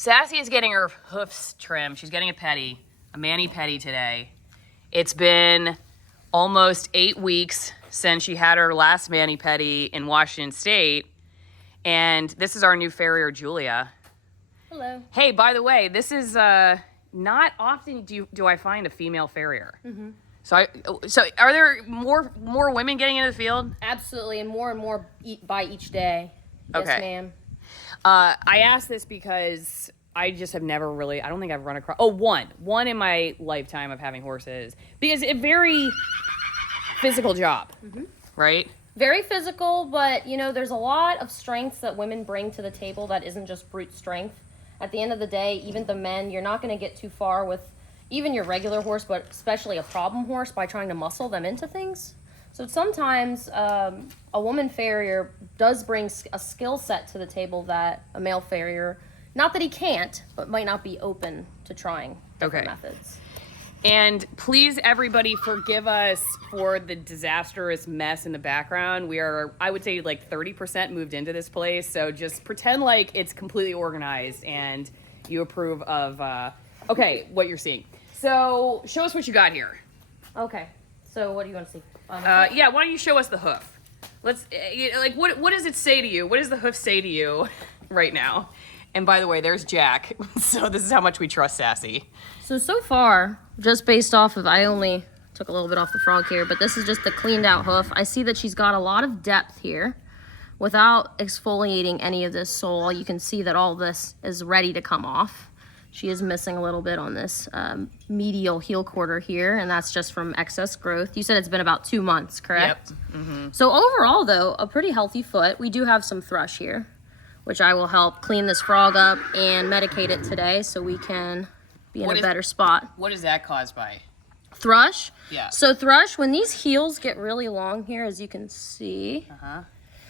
Sassy is getting her hoofs trimmed. She's getting a mani-pedi today. It's been almost 8 weeks since she had her last mani-pedi in Washington State. And this is our new farrier, Julia. Hello. Hey, by the way, this is not often do I find a female farrier. Mm-hmm. So are there more women getting into the field? Absolutely, and more by each day. Yes, Okay. ma'am. I asked this because I just have never really, I don't think I've run across, one in my lifetime of having horses. Because it's a very physical job, right? Very physical, but, there's a lot of strengths that women bring to the table that isn't just brute strength. At the end of the day, even the men, you're not going to get too far with even your regular horse, but especially a problem horse by trying to muscle them into things. So sometimes a woman farrier does bring a skill set to the table that a male farrier, not that he can't, but might not be open to trying different methods. And please, everybody, forgive us for the disastrous mess in the background. We are, I would say, like 30% moved into this place. So just pretend like it's completely organized and you approve of, what you're seeing. So show us what you got here. Okay. So what do you want to see? Why don't you show us the hoof? Let's, what does it say to you? What does the hoof say to you right now? And by the way, there's Jack. So this is how much we trust Sassy. So far, just based off of, I only took a little bit off the frog here, but this is just the cleaned out hoof. I see that she's got a lot of depth here without exfoliating any of this sole. You can see that all this is ready to come off. She is missing a little bit on this medial heel quarter here, and that's just from excess growth. You said it's been about 2 months, correct? Yep. Mm-hmm. So overall, though, a pretty healthy foot. We do have some thrush here, which I will help clean this frog up and medicate it today so we can be in a better spot. What is that caused by? Thrush? Yeah. So thrush, when these heels get really long here, as you can see,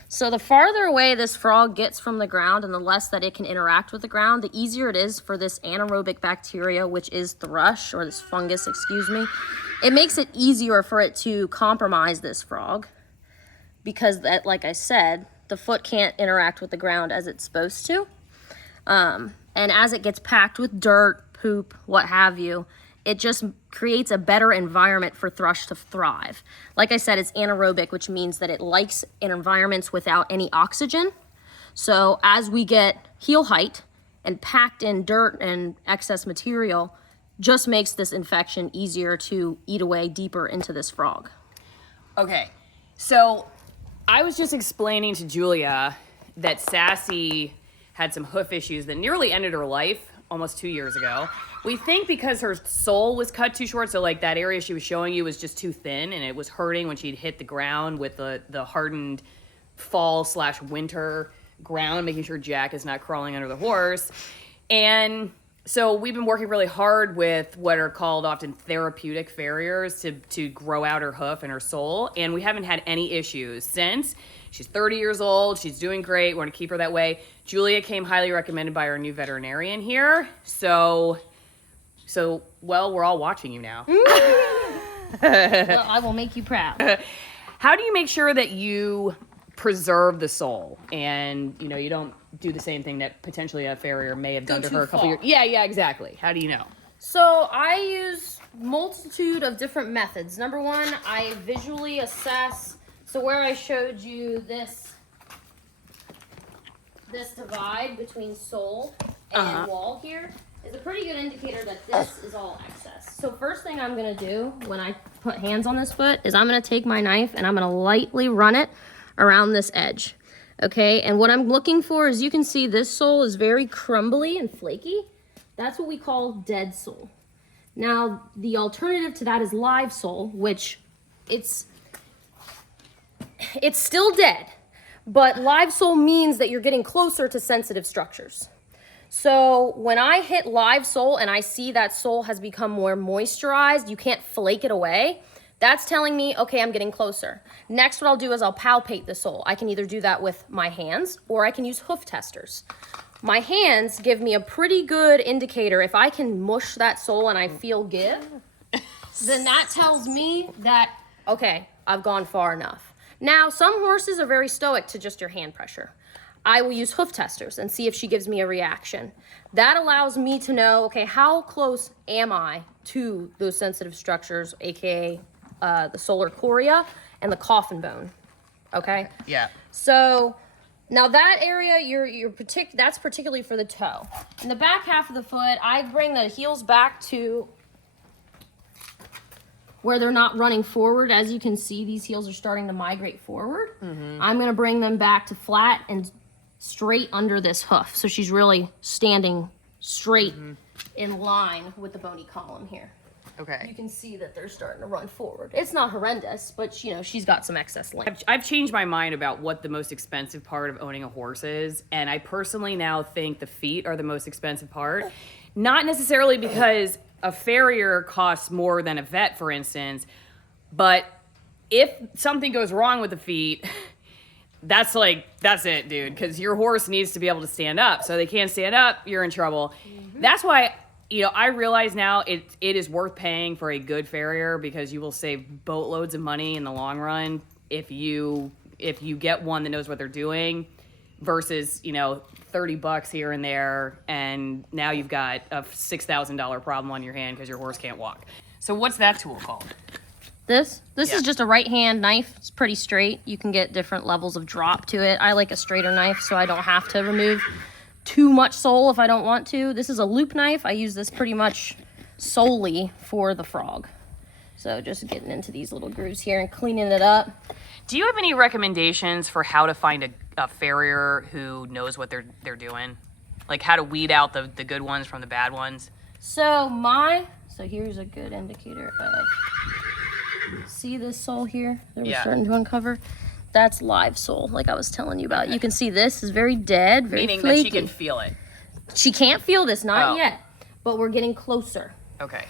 so the farther away this frog gets from the ground and the less that it can interact with the ground, the easier it is for this anaerobic bacteria, which is thrush, or this fungus, excuse me. It makes it easier for it to compromise this frog because, that, like I said, the foot can't interact with the ground as it's supposed to. And as it gets packed with dirt, poop, what have you, it just creates a better environment for thrush to thrive. Like I said, it's anaerobic, which means that it likes environments without any oxygen. So as we get heel height and packed in dirt and excess material, just makes this infection easier to eat away deeper into this frog. Okay, so I was just explaining to Julia that Sassy had some hoof issues that nearly ended her life almost 2 years ago. We think because her sole was cut too short, so like that area she was showing you was just too thin and it was hurting when she'd hit the ground with the hardened fall/winter ground, making sure Jack is not crawling under the horse. And so we've been working really hard with what are called often therapeutic farriers to grow out her hoof and her sole, and we haven't had any issues since. She's 30 years old. She's doing great. We're going to keep her that way. Julia came highly recommended by our new veterinarian here. So well, we're all watching you now. Well, I will make you proud. How do you make sure that you preserve the sole and, you don't do the same thing that potentially a farrier may have done to her a couple years? Yeah, exactly. How do you know? So I use multitude of different methods. Number one, I visually assess. So where I showed you this divide between sole and wall here is a pretty good indicator that this is all excess. So first thing I'm going to do when I put hands on this foot is I'm going to take my knife and I'm going to lightly run it around this edge. Okay, and what I'm looking for is, you can see this sole is very crumbly and flaky. That's what we call dead sole. Now, the alternative to that is live sole, which it's still dead, but live sole means that you're getting closer to sensitive structures. So when I hit live sole and I see that sole has become more moisturized, you can't flake it away, that's telling me, okay, I'm getting closer. Next, what I'll do is I'll palpate the sole. I can either do that with my hands or I can use hoof testers. My hands give me a pretty good indicator. If I can mush that sole and I feel give, then that tells me that, okay, I've gone far enough. Now, some horses are very stoic to just your hand pressure. I will use hoof testers and see if she gives me a reaction. That allows me to know, okay, how close am I to those sensitive structures, aka the solar chorea and the coffin bone. Okay. Yeah. So now that area, that's particularly for the toe. In the back half of the foot, I bring the heels back to where they're not running forward. As you can see, these heels are starting to migrate forward. I'm going to bring them back to flat and straight under this hoof. So she's really standing straight in line with the bony column here. Okay. You can see that they're starting to run forward. It's not horrendous, but you know, she's got some excess length. I've changed my mind about what the most expensive part of owning a horse is, and I personally now think the feet are the most expensive part. Not necessarily because a farrier costs more than a vet, for instance, but if something goes wrong with the feet, that's it, dude, because your horse needs to be able to stand up. So they can't stand up, you're in trouble. That's why, you know, I realize now it is worth paying for a good farrier, because you will save boatloads of money in the long run if you get one that knows what they're doing, versus, you know, $30 here and there, and now you've got a $6,000 problem on your hand because your horse can't walk. So what's that tool called? This is just a right hand knife. It's pretty straight. You can get different levels of drop to it. I like a straighter knife so I don't have to remove too much sole if I don't want to. This is a loop knife. I use this pretty much solely for the frog. So just getting into these little grooves here and cleaning it up. Do you have any recommendations for how to find a farrier who knows what they're doing? Like how to weed out the good ones from the bad ones? So here's a good indicator of, see this sole here that we're starting to uncover? That's live sole, like I was telling you about. You can see this is very dead, very Meaning flaky. that she can feel it. She can't feel this, not yet, but we're getting closer. Okay.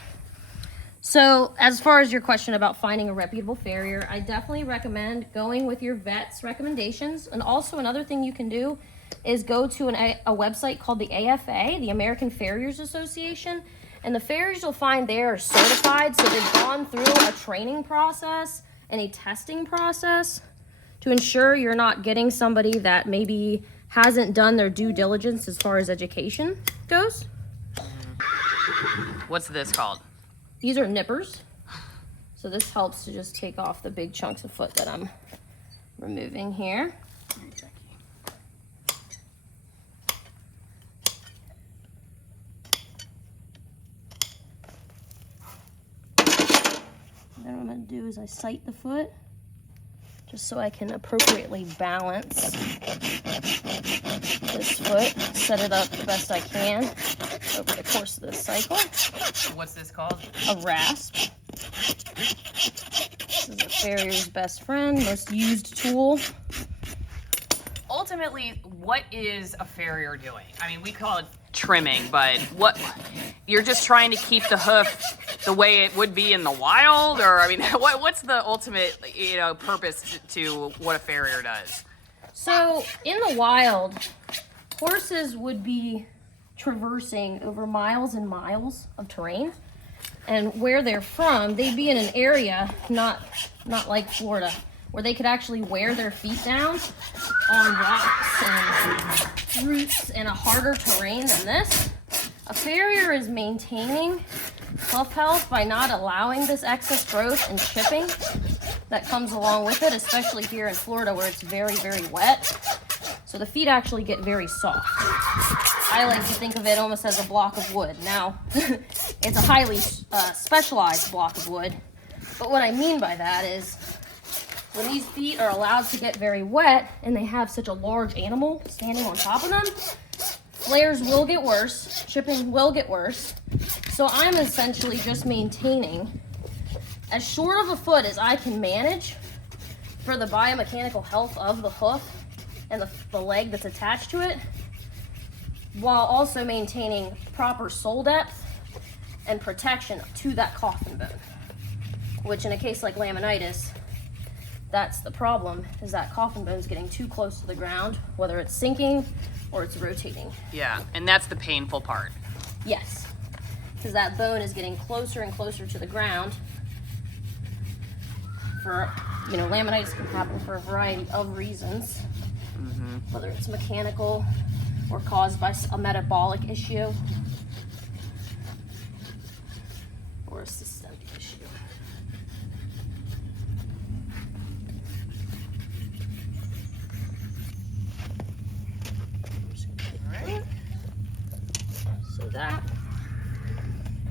So as far as your question about finding a reputable farrier, I definitely recommend going with your vet's recommendations. And also another thing you can do is go to a website called the AFA, the American Farriers Association. And the farriers you'll find there are certified, so they've gone through a training process and a testing process to ensure you're not getting somebody that maybe hasn't done their due diligence as far as education goes. What's this called? These are nippers. So this helps to just take off the big chunks of foot that I'm removing here. Then what I'm going to do is I sight the foot just so I can appropriately balance this foot, set it up the best I can over the course of this cycle. What's this called? A rasp. This is a farrier's best friend, most used tool. Ultimately, what is a farrier doing? I mean, we call it trimming, but what, you're just trying to keep the hoof the way it would be in the wild? Or, I mean, what's the ultimate, you know, purpose to what a farrier does? So, in the wild, horses would be traversing over miles and miles of terrain. And where they're from, they'd be in an area, not like Florida, where they could actually wear their feet down on rocks and roots in a harder terrain than this. A farrier is maintaining hoof health by not allowing this excess growth and chipping that comes along with it, especially here in Florida where it's very, very wet. So the feet actually get very soft. I like to think of it almost as a block of wood. Now, it's a highly specialized block of wood, but what I mean by that is when these feet are allowed to get very wet and they have such a large animal standing on top of them, flares will get worse, chipping will get worse. So I'm essentially just maintaining as short of a foot as I can manage for the biomechanical health of the hoof and the leg that's attached to it, while also maintaining proper sole depth and protection to that coffin bone, which in a case like laminitis, that's the problem, is that coffin bone's getting too close to the ground, whether it's sinking or it's rotating. Yeah, and that's the painful part. Yes, because that bone is getting closer and closer to the ground. For, you know, laminitis can happen for a variety of reasons. whether it's mechanical or caused by a metabolic issue or a systemic issue. Right. So that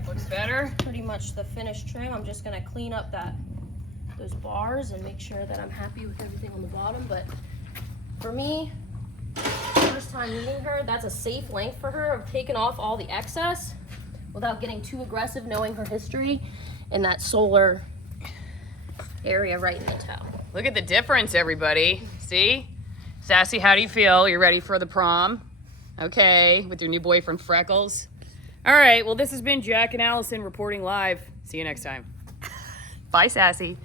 Looks better. pretty much the finished trim. I'm just gonna clean up those bars and make sure that I'm happy with everything on the bottom. But for me, first time meeting her, that's a safe length for her of taking off all the excess without getting too aggressive, knowing her history in that solar area right in the toe. Look at the difference, everybody. See? Sassy, how do you feel? You ready for the prom? Okay, with your new boyfriend Freckles. All right, well, this has been Jack and Allison reporting live. See you next time. Bye, Sassy.